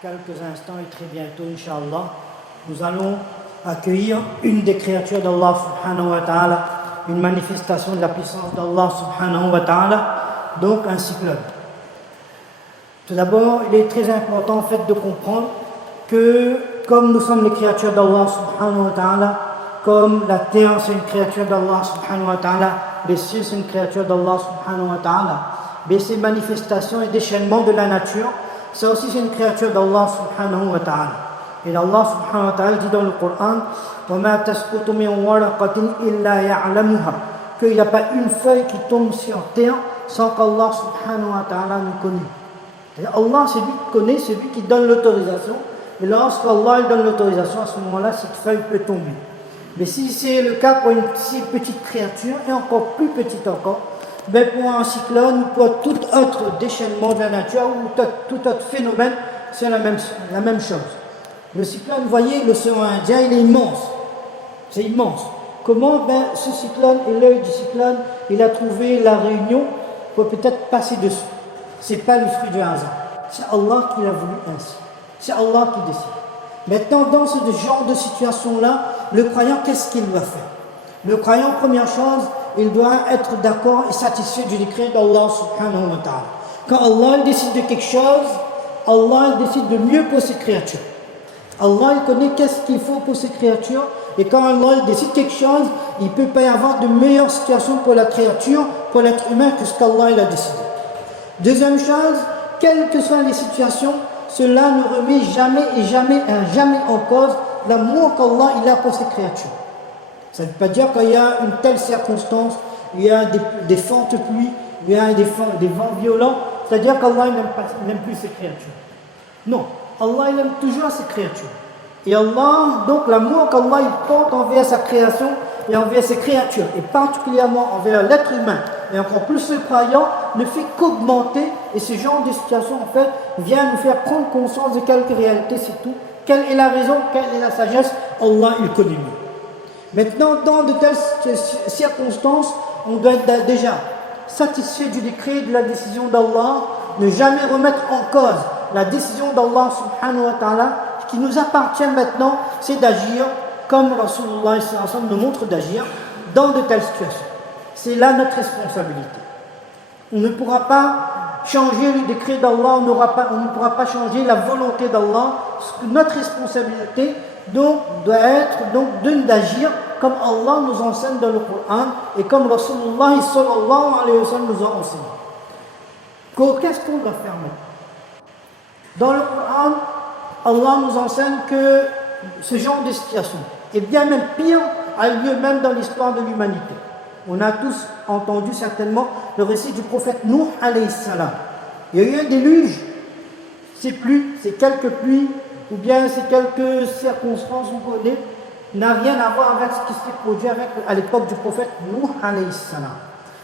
quelques instants et très bientôt, Inch'Allah, nous allons accueillir une des créatures d'Allah subhanahu wa ta'ala, une manifestation de la puissance d'Allah subhanahu wa ta'ala, donc un cyclone. Tout d'abord, il est très important en fait de comprendre que comme nous sommes les créatures d'Allah subhanahu wa ta'ala, comme la terre c'est une créature d'Allah subhanahu wa ta'ala, les cieux c'est une créature d'Allah subhanahu wa ta'ala, mais ces manifestations et déchaînements de la nature, ça aussi c'est une créature d'Allah subhanahu wa ta'ala. Et Allah subhanahu wa ta'ala dit dans le Coran وَمَا تَسْقُطُ مِنْ وَرَقَةٍ إِلَّا يَعْلَمُهَا, qu'il n'y a pas une feuille qui tombe sur terre sans qu'Allah subhanahu wa ta'ala nous connaisse. Allah c'est lui qui connaît, c'est lui qui donne l'autorisation, et lorsqu'Allah donne l'autorisation, à ce moment-là cette feuille peut tomber. Mais si c'est le cas pour une si petite créature, et encore plus petite encore, ben pour un cyclone ou pour tout autre déchaînement de la nature ou tout autre phénomène, c'est la même chose. Le cyclone, vous voyez, l'océan Indien, il est immense. C'est immense. Comment ce cyclone et l'œil du cyclone, il a trouvé la réunion pour peut-être passer dessous. Ce n'est pas le fruit du hasard. C'est Allah qui l'a voulu ainsi. C'est Allah qui décide. Maintenant, dans ce genre de situation-là, le croyant, qu'est-ce qu'il doit faire? Le croyant, première chose, il doit être d'accord et satisfait du décret d'Allah subhanahu wa ta'ala. Quand Allah décide de quelque chose, Allah décide de mieux pour ses créatures. Allah il connaît qu'est-ce qu'il faut pour ses créatures, et quand Allah décide quelque chose, il ne peut pas y avoir de meilleure situation pour la créature, pour l'être humain, que ce qu'Allah a décidé. Deuxième chose, quelles que soient les situations, cela ne remet jamais en cause l'amour qu'Allah il a pour ses créatures. Ça ne veut pas dire qu'il y a une telle circonstance, il y a des fortes pluies, il y a des vents violents, c'est-à-dire qu'Allah n'aime plus ses créatures. Non, Allah il aime toujours ses créatures. Et Allah, donc l'amour qu'Allah il porte envers sa création et envers ses créatures, et particulièrement envers l'être humain, et encore plus le croyant, ne fait qu'augmenter, et ce genre de situation en fait vient nous faire prendre conscience de quelques réalités, c'est tout. Quelle est la raison, quelle est la sagesse, Allah il connaît mieux. Maintenant, dans de telles circonstances, on doit être déjà satisfait du décret, de la décision d'Allah, ne jamais remettre en cause la décision d'Allah subhanahu wa ta'ala. Ce qui nous appartient maintenant, c'est d'agir comme Rasulullah sallallahu alayhi wa sallam nous montre d'agir dans de telles situations. C'est là notre responsabilité. On ne pourra pas changer le décret d'Allah, on ne pourra pas changer la volonté d'Allah. Notre responsabilité donc, doit être d'agir comme Allah nous enseigne dans le Coran et comme Rasulullah sallallahu alayhi wa sallam nous a enseigné. Qu'est-ce qu'on doit faire maintenant? Dans le Coran, Allah nous enseigne que ce genre de situation, et bien même pire, a eu lieu même dans l'histoire de l'humanité. On a tous entendu certainement le récit du prophète Nuh alayhi salam. Il y a eu un déluge, c'est quelques pluies, ou bien c'est quelques circonstances, vous connaissez, n'a rien à voir avec ce qui s'est produit à l'époque du prophète Nuh alayhi salam.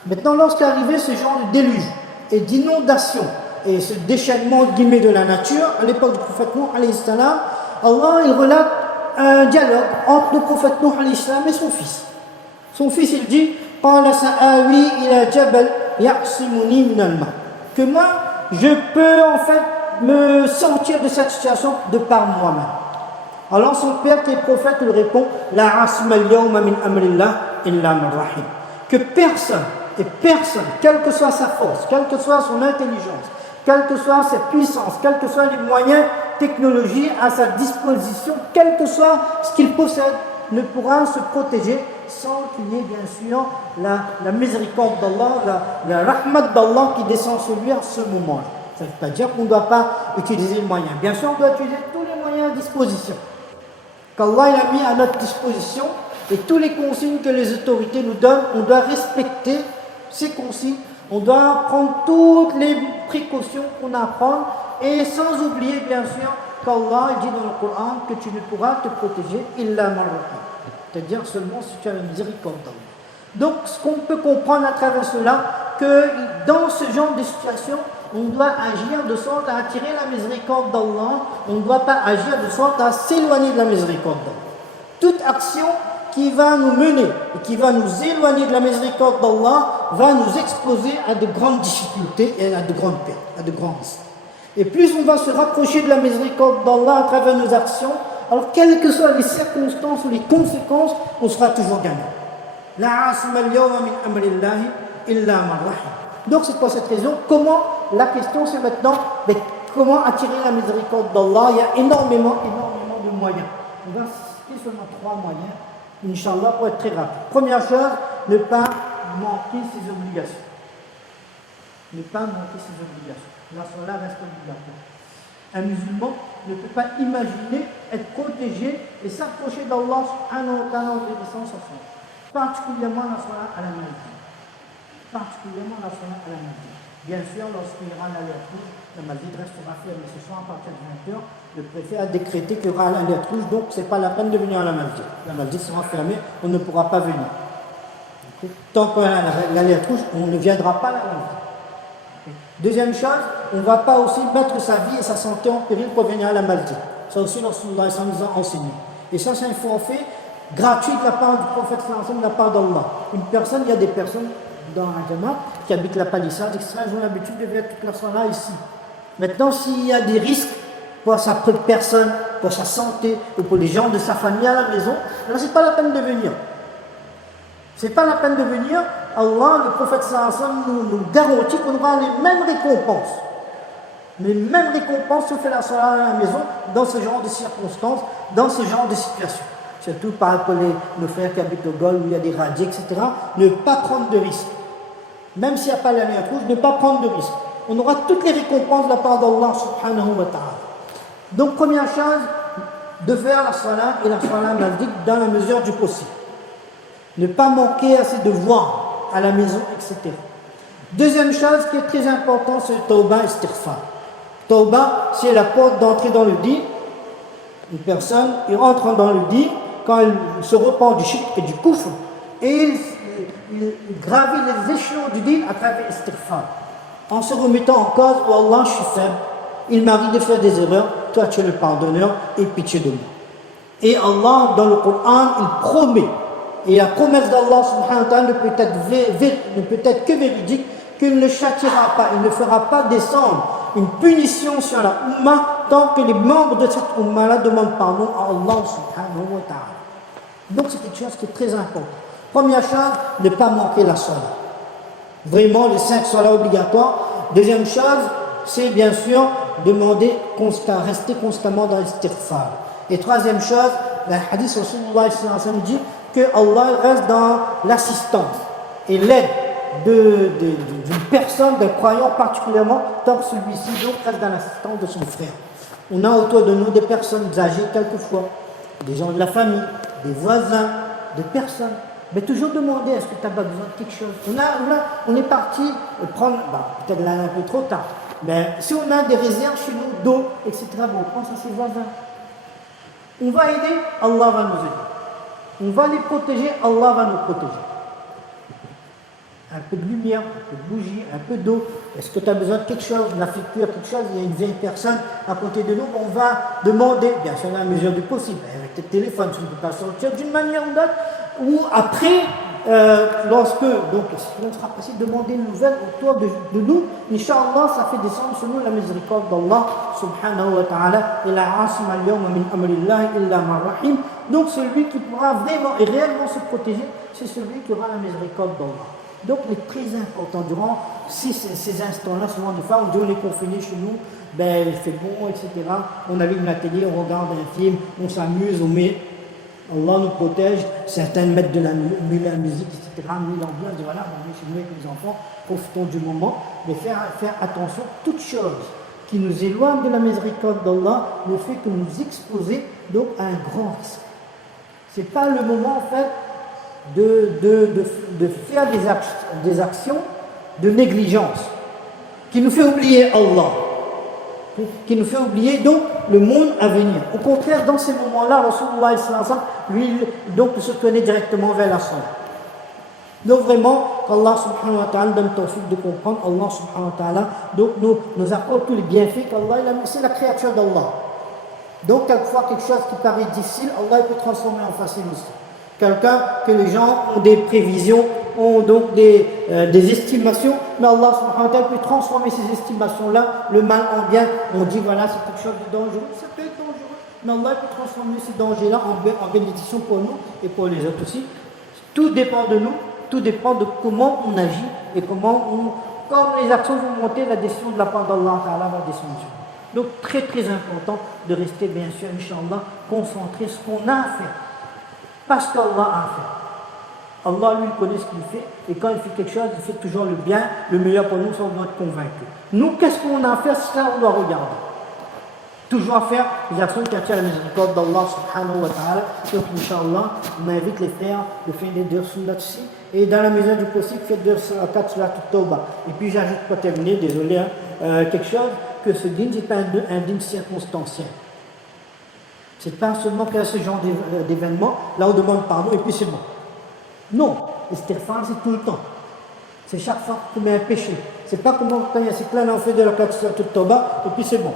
Maintenant, lorsqu'est arrivé ce genre de déluge et d'inondation, et ce déchaînement guillemets de la nature, à l'époque du prophète Nuh alayhi salam, Allah il relate un dialogue entre le prophète Nuh alayhi salam et son fils. Son fils il dit que moi je peux en fait me sortir de cette situation de par moi-même. Alors son père qui est prophète lui répond que personne, quelle que soit sa force, quelle que soit son intelligence, quelle que soit sa puissance, quels que soient les moyens technologiques à sa disposition, quel que soit ce qu'il possède, ne pourra se protéger sans qu'il y ait bien sûr la miséricorde d'Allah, la rahmat d'Allah qui descend sur lui à ce moment-là. Ça ne veut pas dire qu'on ne doit pas utiliser les moyens. Bien sûr, on doit utiliser tous les moyens à disposition qu'Allah a mis à notre disposition, et tous les consignes que les autorités nous donnent, on doit respecter ces consignes. On doit prendre toutes les précautions qu'on a à prendre, et sans oublier bien sûr qu'Allah dit dans le Coran que tu ne pourras te protéger illa marratan, c'est-à-dire seulement si tu as une miséricorde d'Allah. Donc ce qu'on peut comprendre à travers cela, que dans ce genre de situation, on doit agir de sorte à attirer la miséricorde d'Allah, on ne doit pas agir de sorte à s'éloigner de la miséricorde d'Allah. Toute action qui va nous mener et qui va nous éloigner de la miséricorde d'Allah va nous exposer à de grandes difficultés et à de grandes pertes, à de grands risques. Et plus on va se rapprocher de la miséricorde d'Allah à travers nos actions, alors quelles que soient les circonstances ou les conséquences, on sera toujours gagnant. La asma al-yawma min amrillahi illa man rahim. Donc c'est pour cette raison, la question c'est maintenant, comment attirer la miséricorde d'Allah? Il y a énormément de moyens. On va citer seulement 3 moyens, Inch'Allah, pour être très rapide. Première chose, ne pas manquer ses obligations. Ne pas manquer ses obligations. La salat reste obligatoire. Un musulman ne peut pas imaginer être protégé et s'approcher d'Allah subhanahu wa ta'ala en obéissant sa salat. Particulièrement la salat à la maladie. Particulièrement la salat à la maladie. Bien sûr, lorsqu'il y aura l'alerte rouge, la maladie restera fermée. Ce soir, à partir de 20h, le préfet a décrété qu'il y aura l'alerte rouge, donc ce n'est pas la peine de venir à la maladie. La maladie sera fermée, on ne pourra pas venir. Tant qu'on a l'alerte rouge, on ne viendra pas à la maladie. Deuxième chose, on ne va pas aussi mettre sa vie et sa santé en péril pour venir à la maladie. Ça aussi, nous a enseigné. Et ça, c'est un forfait gratuit de la part du prophète, de la part d'Allah. Il y a des personnes dans un jama qui habitent la palissade, etc. Ils ont l'habitude de venir toute la soirée ici. Maintenant, s'il y a des risques pour sa propre personne, pour sa santé, ou pour les gens de sa famille à la maison, là, ce n'est pas la peine de venir. Ce n'est pas la peine de venir. Allah, le prophète nous garantit qu'on aura les mêmes récompenses. Les mêmes récompenses si on fait la salat à la maison, dans ce genre de circonstances, dans ce genre de situations. Surtout par rapport à nos frères qui habitent au Golfe, où il y a des radiers, etc. Ne pas prendre de risques. Même s'il n'y a pas l'alerte rouge, ne pas prendre de risques. On aura toutes les récompenses de la part d'Allah subhanahu wa ta'ala. Donc, première chose, de faire la salat et la salat maldique dans la mesure du possible. Ne pas manquer à ses devoirs à la maison, etc. Deuxième chose qui est très importante, c'est Tawbah et Istighfar. Tawbah, c'est la porte d'entrée dans le din. Une personne, il rentre dans le din quand il se repent du shirk et du kufr, et il gravit les échelons du din à travers Istighfar. En se remettant en cause, oh Allah, je suis faible, il m'arrive de faire des erreurs, toi tu es le pardonneur, et pitié de moi. Et Allah, dans le Coran, il promet. Et la promesse d'Allah subhanahu wa ta'ala ne peut être que véridique, qu'il ne le châtiera pas, il ne fera pas descendre une punition sur la Ummah tant que les membres de cette Ummah-là demandent pardon à Allah subhanahu wa ta'ala. Donc c'est quelque chose qui est très important. Première chose, ne pas manquer la salat. Vraiment, les 5 salats obligatoires. Deuxième chose, c'est bien sûr rester constamment dans l'istighfar. Et troisième chose, le hadith Rasulullah sallallahu alayhi wa sallam dit que Allah reste dans l'assistance et l'aide d'une personne, d'un croyant particulièrement, tant que celui-ci donc reste dans l'assistance de son frère. On a autour de nous des personnes âgées quelquefois, des gens de la famille, des voisins, des personnes. Mais toujours demander, est-ce que tu as pas besoin de quelque chose? On est parti prendre, peut-être là un peu trop tard, mais si on a des réserves chez nous d'eau, etc., on pense à ses voisins. On va aider, Allah va nous aider. On va les protéger, Allah va nous protéger. Un peu de lumière, un peu de bougie, un peu d'eau. Est-ce que tu as besoin de quelque chose, de la friture, quelque chose? Il y a une vieille personne à côté de nous, on va demander, bien sûr, à la mesure du possible, avec tes téléphones, tu ne peux pas sortir d'une manière ou d'autre, ou après, lorsque, donc, on sera possible de demander une nouvelle autour de nous, Inch'Allah, ça fait descendre sur nous la miséricorde d'Allah, subhanahu wa ta'ala, et la asma al-yawma min amrillahi illa man rahim. Donc, celui qui pourra vraiment et réellement se protéger, c'est celui qui aura la miséricorde d'Allah. Donc, il est très important, durant ces instants-là, souvent des fois, on est confiné chez nous, il fait bon, etc. On allume la télé, on regarde un film, on s'amuse, on met. Allah nous protège, certains mettent de la musique, etc., met l'ambiance, voilà, on est chez nous avec les enfants, profitons du moment, mais faire attention, toute chose qui nous éloigne de la miséricorde d'Allah, ne fait que nous exposer donc à un grand risque. Ce n'est pas le moment, en fait, de faire des actions de négligence, qui nous fait oublier Allah, qui nous fait oublier donc le monde à venir. Au contraire, dans ces moments-là, Rasulullah sallallahu alayhi wa sallam, lui, donc, se tournait directement vers la salat. Donc vraiment, qu'Allah subhanahu wa ta'ala donne tawfiq de comprendre, Allah subhanahu wa ta'ala donc nous apporte tous les bienfaits qu'Allah, c'est la créature d'Allah. Donc quelquefois quelque chose qui paraît difficile, Allah peut transformer en facilité. Quelqu'un que les gens ont des prévisions, ont donc des estimations mais Allah subhanahu wa ta'ala peut transformer ces estimations-là, le mal en bien. On dit voilà, c'est quelque chose de dangereux, ça peut être dangereux, mais Allah peut transformer ces dangers-là en bénédiction pour nous et pour les autres aussi. Tout dépend de nous, tout dépend de comment on agit et comme les actions vont monter, la décision de la part d'Allah Ta'ala va descendre. Donc très très important de rester bien sûr, Inch'Allah, concentré sur ce qu'on a à faire. Parce qu'Allah a fait. Allah lui connaît ce qu'il fait et quand il fait quelque chose, il fait toujours le bien, le meilleur pour nous, ça on doit être convaincu. Nous, qu'est-ce qu'on a à faire? C'est ça on doit regarder. Toujours à faire les actions qui attirent la miséricorde d'Allah subhanahu wa ta'ala. Donc Inch'Allah, on invite les frères de faire des deux sunnats ici. Et dans la mesure du possible, faites 2 4 sunnats Tawbah. Et puis j'ajoute pour terminer, désolé, quelque chose, que ce dîn, ce n'est pas un dîn circonstanciel. Ce n'est pas seulement qu'il y a ce genre d'événement, là on demande pardon et puis c'est bon. Non, l'istighfar c'est tout le temps. C'est chaque fois qu'on met un péché. C'est pas comme quand il y a ces clans, on fait de la 4 sunnats Tawbah et puis c'est bon.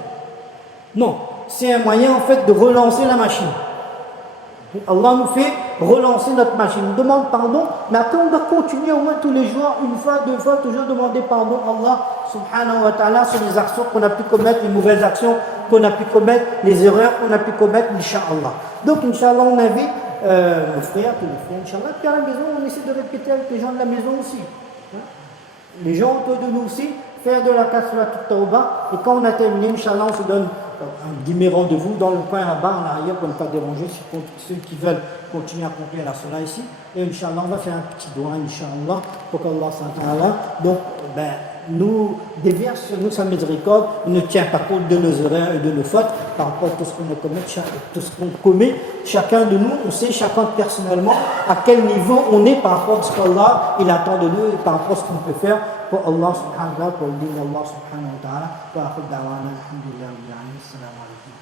Non, c'est un moyen en fait de relancer la machine. Allah nous fait relancer notre machine. On demande pardon, mais après on doit continuer au moins tous les jours, une fois, 2 fois, toujours demander pardon à Allah subhanahu wa ta'ala sur les actions qu'on a pu commettre, les mauvaises actions qu'on a pu commettre, les erreurs qu'on a pu commettre, Inch'Allah. Donc Inch'Allah, on invite nos frères, tous les frères, Inch'Allah, puis à la maison, on essaie de répéter avec les gens de la maison aussi. Les gens autour de nous aussi, faire de la kasra tawbah, et quand on a terminé, Inch'Allah, on se donne un guillemets rendez-vous dans le coin là-bas, en arrière, pour ne pas déranger ceux qui veulent continuer à accomplir la salat ici. Et Inch'Allah, on va faire un petit doigt, Inch'Allah, pour qu'Allah donc, nous déverse sur nous sa miséricorde, il ne tient pas compte de nos erreurs et de nos fautes par rapport à tout ce qu'on commet. Chacun de nous, on sait chacun personnellement à quel niveau on est par rapport à ce qu'Allah il attend de nous et par rapport à ce qu'on peut faire pour Allah subhanahu wa ta'ala, pour le dîner d'Allah subhanahu wa ta'ala. Wa akhir da'wana alhamdulillah. Assalamu alaikum.